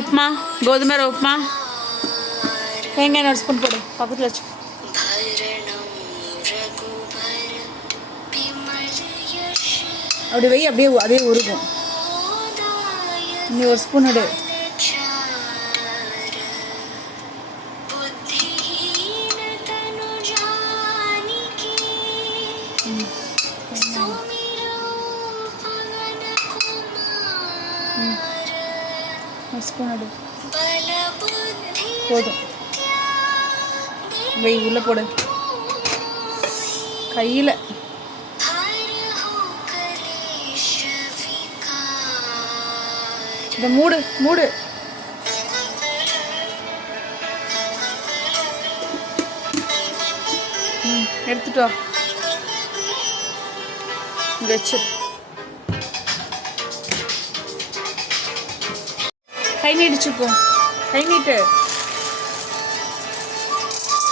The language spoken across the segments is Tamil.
உப்புமா, கோதுமை ரவை உப்புமா. தேங்காய் எண்ணெய் ஒரு ஸ்பூன் போடு, பக்கத்தில் வச்சு. அப்படி வை, அப்படியே அதே உருகும். நீ ஒரு ஸ்பூன் எடு. ஸ்பூன் எடு, போதும். வை, உள்ள போடு, கையில். இந்த மூடு மூடு. எடுத்துட்டு வா, இங்கே வச்சு. கை நீடிச்சுக்கோ, கை நீட்டு.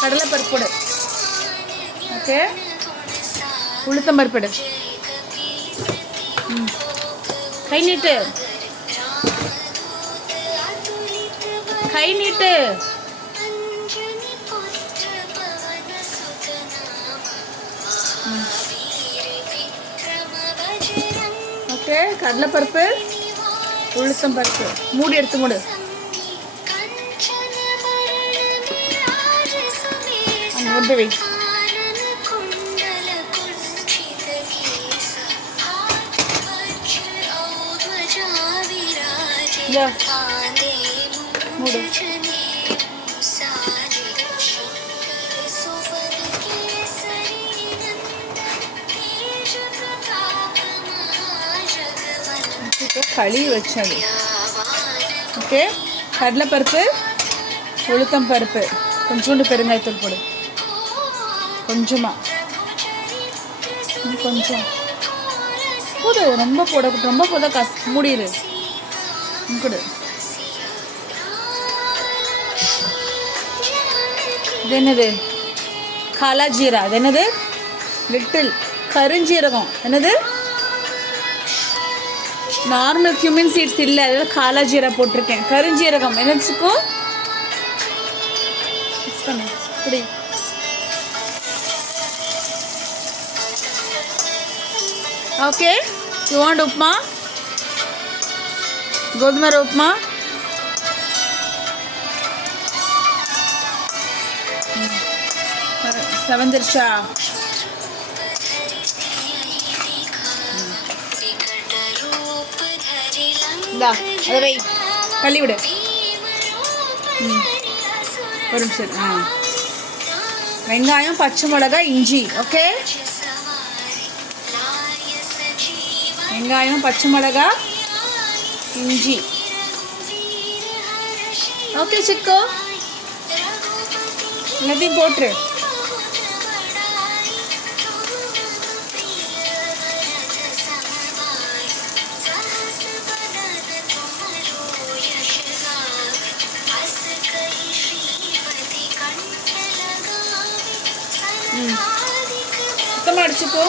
கடலை பருப்பு, ஓகே. உளுத்தம் பருப்பு, கை நீட்டு, கை நீட்டு. ஓகே, கடலை பருப்பு, உளுத்தம் பருப்பு. மூடி எடுத்து மூடு. கொண்டு வை. மூடு. களி வச்சது. ஓகே, கடலைப்பருப்பு, உளுத்தம் பருப்பு, கொஞ்சோண்டு பெருங்காயத்தூள் போடு, கொஞ்சமாக, கொஞ்சம் போடு. ரொம்ப போட, ரொம்ப போத காசு. மூடிடு, கொடு. இது என்னது? காலா ஜீரா. அது என்னது? லிட்டில் கருஞ்சீரகம். என்னது? நார்மல் கியூமின் சீட்ஸ் இல்லை, அதில் காலா ஜீரா போட்டிருக்கேன். கருஞ்சீரகம் என்னச்சுக்கும் மிக்ஸ் பண்ணு. இப்படி ஓகே. You want upma? கோதுமை ரவை உப்புமா. செவந்திருச்சா? இந்தா, அதை வை, கள்ளி விடு. ஒரு நிமிஷம். வெங்காயம், பச்சை மிளகாய், இஞ்சி. ஓகே, வெங்காயம், பச்சை மிளகாய், இஞ்சி. ஓகே சிக்கோ, எல்லாத்தையும் போட்டுரு. சுத்தமாக அடிச்சுக்கோ.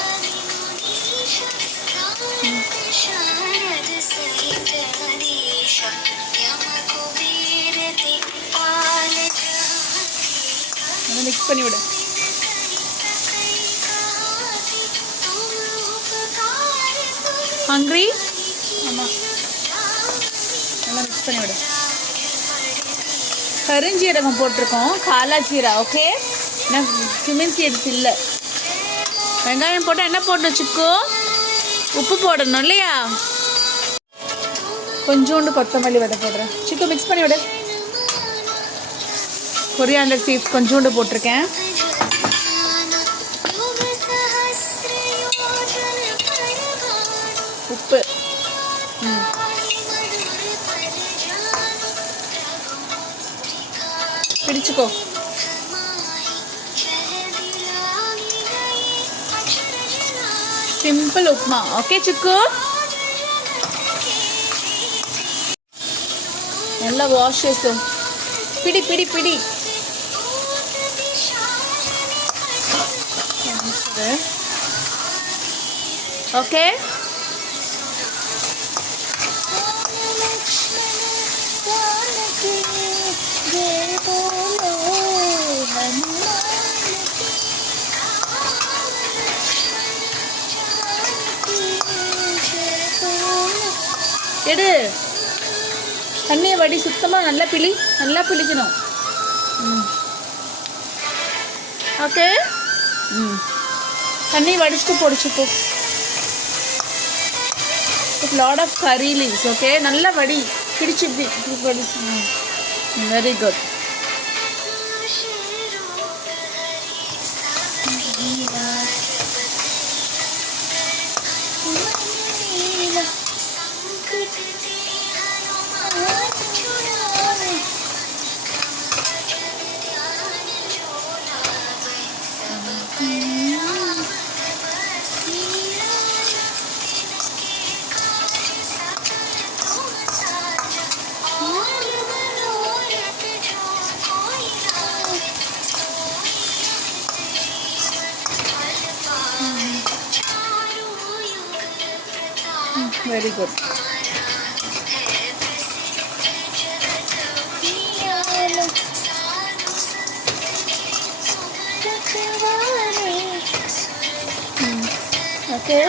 மிக்ஸ் பண்ணி விடு. ஹங்க்ரி? ஆமாம், நல்லா மிக்ஸ் பண்ணி விடு. கருஞ்சீரகம் போட்டிருக்கோம், காலா ஜீரா. ஓகே, நான் கியூமின் சீட்ஸ் இல்லை. வெங்காயம் போட்டால் என்ன போடணும் சிக்கோ? உப்பு போடணும் இல்லையா? கொஞ்சோண்டு கொத்தமல்லி விதை போடுறேன். சிக்கோ மிக்ஸ் பண்ணி விடு. கொரியாண்டர் சீட்ஸ் கொஞ்சோண்டு போட்டிருக்கேன். உப்பு. பிடிச்சுக்கோ. சிம்பிள் உப்புமா. ஓகே சிக்கு, நல்லா வாஷ் చేసు. பிடி பிடி பிடி. ஓகே, எடு. தண்ணியை வடி சுத்தமாக நல்லா நல்லா பிழிக்கணும். ஓகே. தண்ணி வடிச்சுட்டு பொடிச்சுப்போ. Lot of curry leaves. Okay, நல்லா வடி பிடிச்சி இப்படி வடி. Very good. Very good. Okay.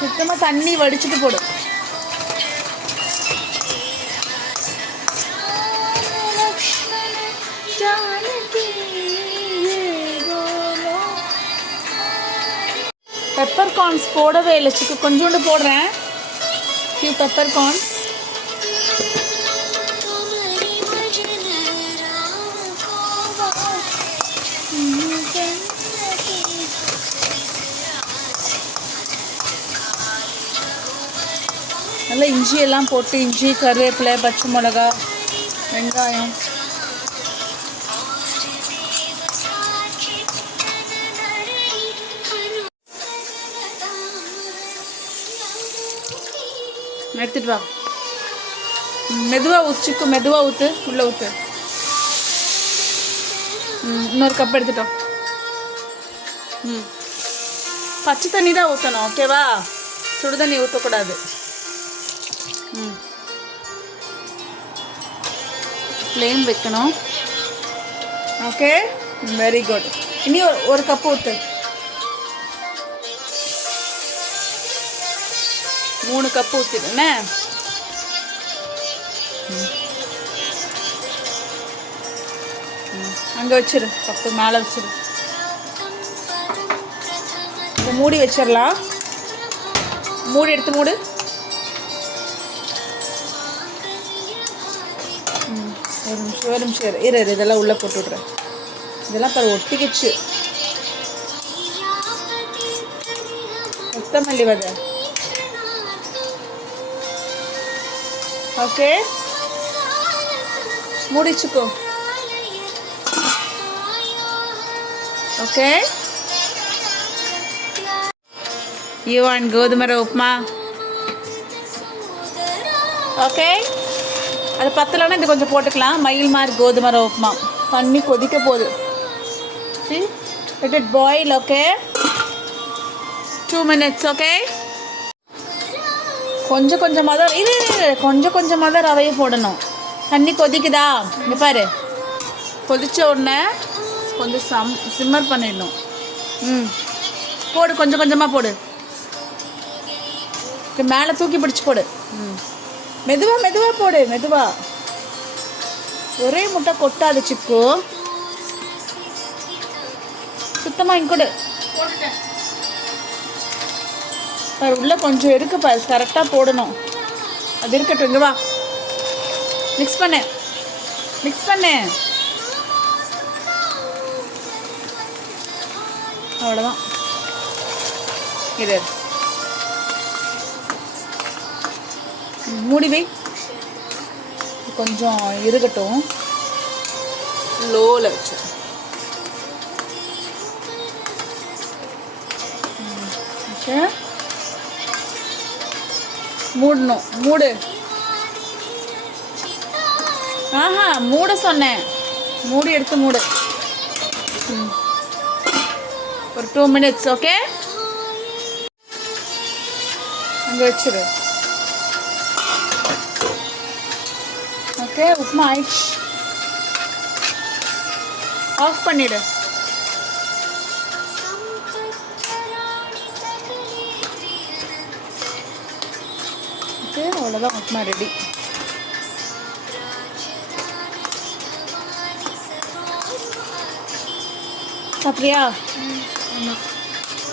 சுத்தமாக தண்ணி வடிச்சுட்டு போடு. பெப்பர் கார்ன்ஸ் போடவே இல்லை சிக்கு, கொஞ்சோண்டு போடுறேன். Few pepper corns. நல்லா இஞ்சியெல்லாம் போட்டு, இஞ்சி, கருவேப்பிலை, பச்சை மிளகா, வெங்காயம். எடுத்துட்டு வா. மெதுவாக ஊற்றிக்கு, மெதுவாக ஊற்று, உள்ளே ஊற்று. இன்னொரு கப் எடுத்துட்டோம். பச்சை தண்ணி தான் ஊற்றணும், ஓகேவா? சுடு தண்ணி ஊற்றக்கூடாது. ஃப்ளேம் வைக்கணும். Okay, very good. இனி ஒரு கப்பு ஊற்று. 3 கப்பு ஊற்றிடுண்ணே. அங்கே வச்சிரு, கப்பு மேலே வச்சிரு. இதை மூடி வச்சிடலாம். மூடி எடுத்து மூடு. ஒரு நிமிஷம் இரு. இதெல்லாம் உள்ளே போட்டு விட்றேன். இதெல்லாம் பாரு ஒட்டிக்கிச்சு. கொத்தமல்லி விதை. ஓகே, மூடிச்சுக்கோ. ஓகே, யூ வாண்ட் கோதுமை உப்புமா? ஓகே, அது பத்தலைன்னா இது கொஞ்சம் போட்டுக்கலாம். மயில் மாதிரி கோதுமை உப்புமா. தண்ணி கொதிக்க போகுது. See, let it boil. Okay, 2 minutes. Okay, கொஞ்சம் கொஞ்சமாக தான் கொஞ்சமாக தான் ரவையை போடணும். தண்ணி கொதிக்குதா? இங்கே பாரு, கொதிச்ச உடனே கொஞ்சம் சிம்மர் பண்ணிடணும். போடு, கொஞ்சம் கொஞ்சமாக போடு. மேலே தூக்கி பிடிச்சி போடு. மெதுவாக போடு, மெதுவாக. ஒரே முட்டை கொட்டாது சிக்கு. சுத்தமாக இங்க கொடு. பாரு, உள்ளே கொஞ்சம் இருக்கு பாரு, கரெக்டாக போடணும். அது இருக்கட்டும். இங்கே வா, மிக்ஸ் பண்ணு. அவ்வளோதான். இது மூடி வை. கொஞ்சம் இருக்கட்டும். லோவில் வச்சு மூடணும். மூடு. மூட சொன்னேன். மூடி எடுத்து மூடு. ஒரு 2 minutes. ஓகே, அங்கே வச்சிரு. ஓகே, உப்புமா ஆயிடுச்சு. ஆஃப் பண்ணிடு. ஓகே, அவ்வளோதான், உப்புமா ரெடி. சாப்பிட்றியா?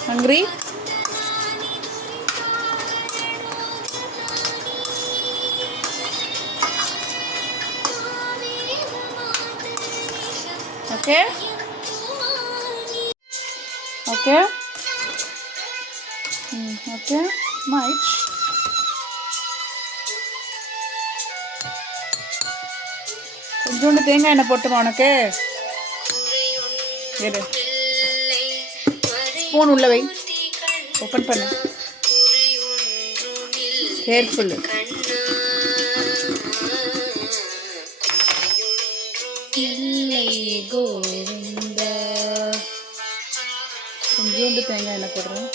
ஹங்க்ரி? ஓகே ஓகே ஓகே, ஆயிடுச்சு. கொஞ்சோண்டு தேங்காய் எண்ணெய் போட்டுமா உனக்கு? இரு, ஸ்பூன் உள்ள வை, ஓப்பன் பண்ணு, கேர்ஃபுல். கோவிந்தா, கொஞ்சோண்டு தேங்காய் எண்ணெய் போடுறேன்.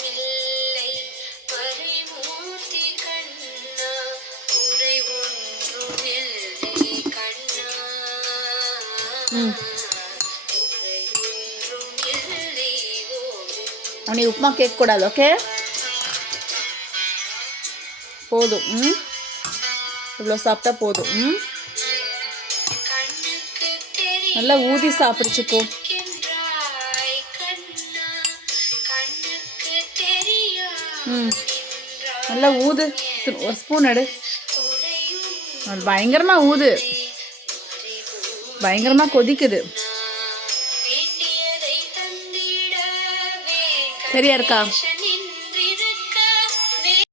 நீ உப்புமா கேட்கக்கூடாது. ஓகே, போதும். இவ்வளோ சாப்பிட்டா போதும். நல்லா ஊதி சாப்பிடுச்சுக்கோ. நல்லா ஊது. ஒரு ஸ்பூன் எடு. பயங்கரமா ஊது, பயங்கரமா கொதிக்குது. சரியா இருக்கா?